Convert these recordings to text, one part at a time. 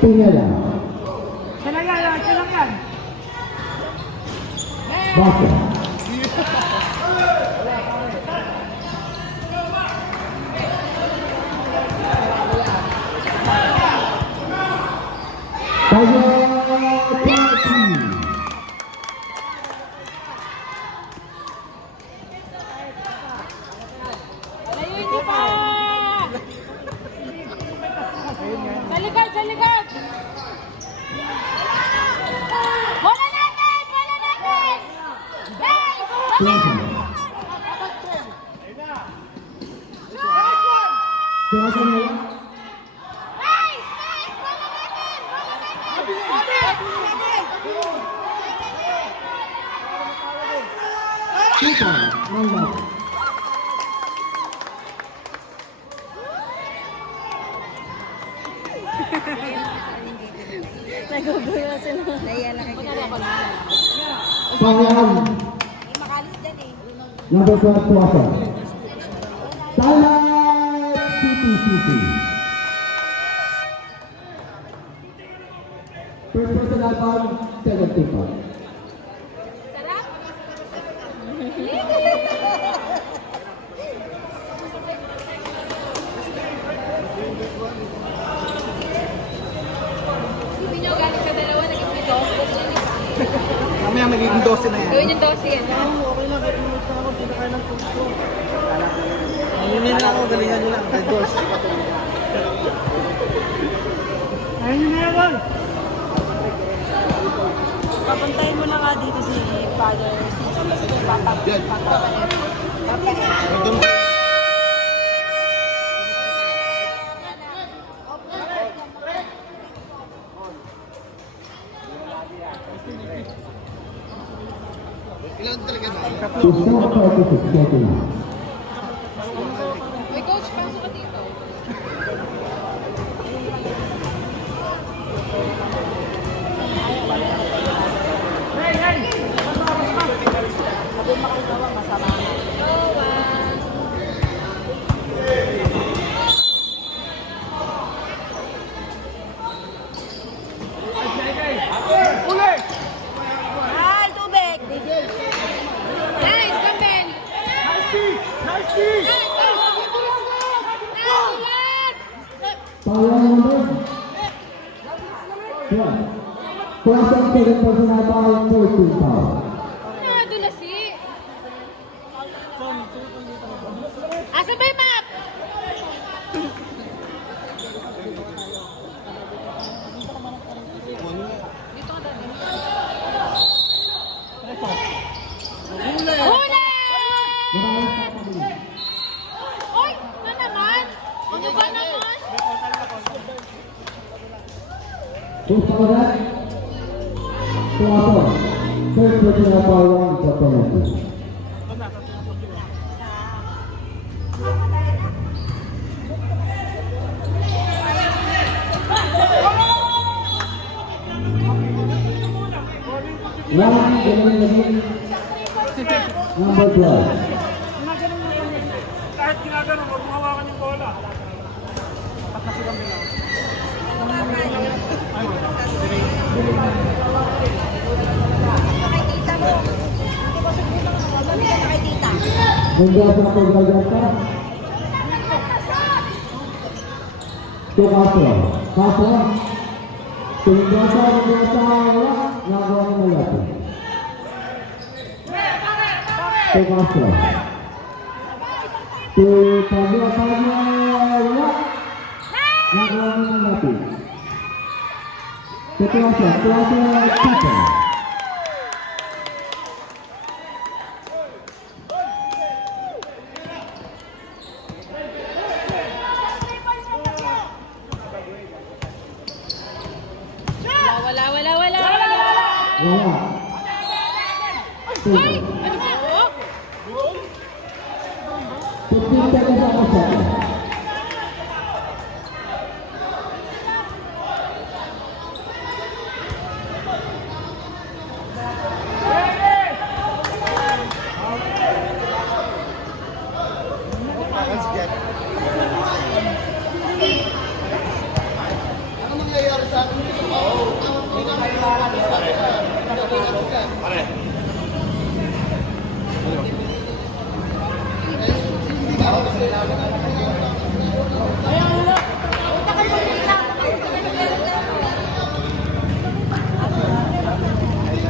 Pinela. Sila yan, sila yan. Baka. Tayo Party. Ayun pa! Sa likod, sa likod! Bola natin! Bola natin! Guys! Tuwasan na yan. Guys! Guys! Bola natin! Bola natin! Kita. Nangbat. Nagugulo sila. Naiya lang kayo. Pangalan. Makalis dyan eh. Number 12, Tuwasan. Talat City. First personal foul, 75. Sarap? Hindi nyo galing sa dalawa, naging may dosis yan eh. Mamaya magiging 12 na yan. Gawin yung dosis yan. Okay na, pero minutes na ako, hindi na kaya ng puso. Ayunin na ako, galingan nyo lang. Red doors. Ayun na yan. Papuntahin mo na nga dito si Father Season kasi papapalit. To start 46 seconds. Uy, coach, pasok ka dito. Mahal, tubig! Nice, Campbell! Nice! Pangalan number 12. Tuwasan, second personal foul, 14 foul. Nadulasi. Asa ba yung map? Dito ka dati. Hula! Oy! Na naman? Ano ba naman? Kung sa ulat, Tuwasan, third personal foul, 1 for penalty. One, number 12. Kahit ginagano, huwag mo hawakan yung bola. Kasi kami lang. Kay tita mo. Hindi ko subukan ka naman. Bumili ka kay tita. Nagdasa ako gagata. To Castro. Castro. Nagdasa, wala. Nagawa ng malapit. To Castro. To Pagua, wala. Nagawa ng malapit. To Castro, Castro. Wala. Wala. Ay! Ano ba ako? 15 seconds ako sa akin. Ano mangyayari sa akin?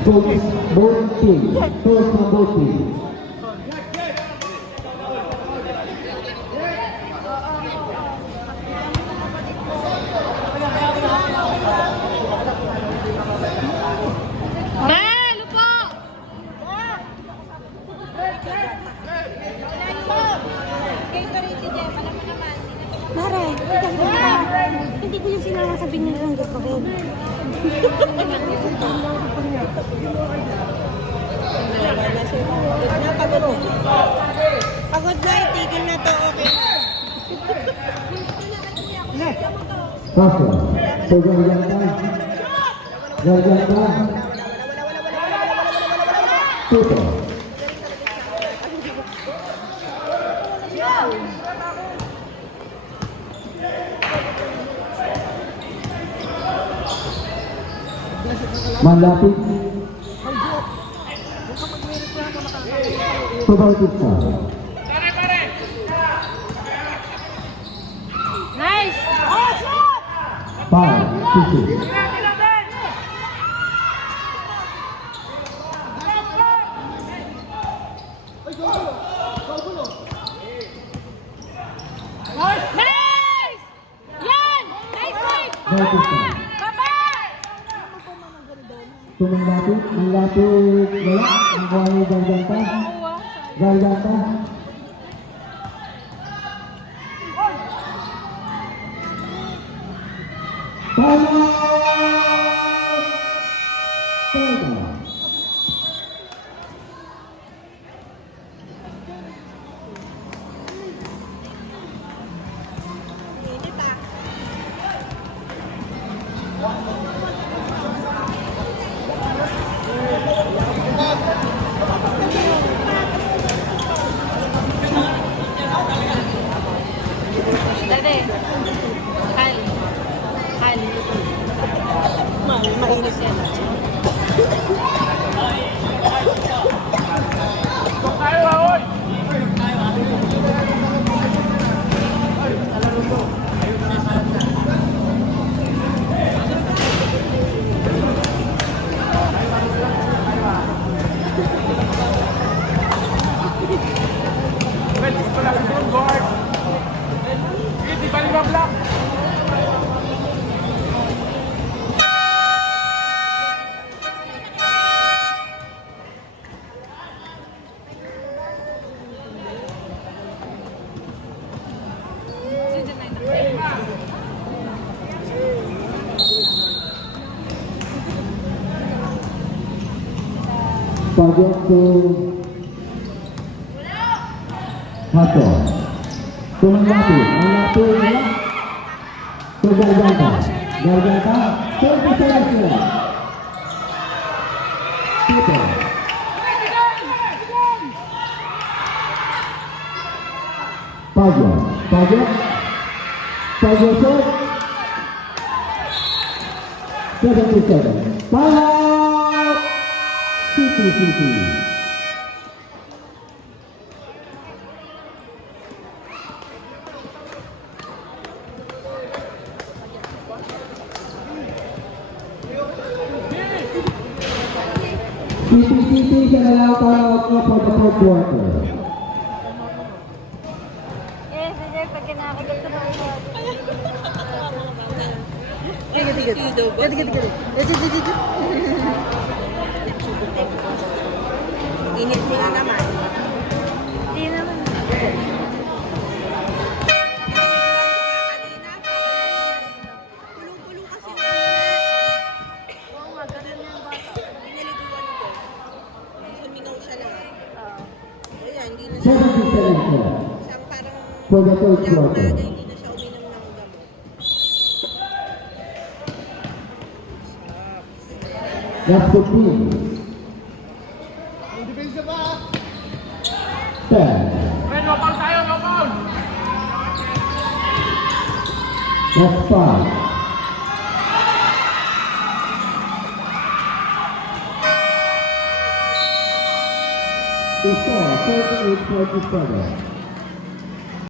Coach, both teams. Toss for both teams. Bel, upo! Mare, hindi ko yung sinama sa binilang gagawin. Pagod na, itigil na to, okay. Pasok. So, Garganta. Garganta. Tuto. Malapit. Subalpita. Nice! 5-6. Nice! Yan! Nice save! Garganta. Baba! Tumulapit. Ang lapit. Wala. Ang kuha Garganta. Garganta. Tama! Tama! Dede. Kal. Kal. Mainit yan. Pagod to Hato. Tumulapit. Ang lapit. Wala. To Garganta. Garganta. 30 seconds left. Tuto. Pagod. Pagod. Pagod to 77. Palat! City. City siya na lang para for the fourth quarter. Yes, sige, pag kinakagat ko na ito. Init din naman. Hindi naman. Pulong-pulong kasi. Oo nga, ganun yung bata. Pinaliguan ko. Sumigaw siya lang. Ayan, hindi na siya. 77 left Siyang parang for the third ulang quarter. umaga, hindi na siya uminom ng gamot. That's 15. 10. That's 5. To score, 38-47.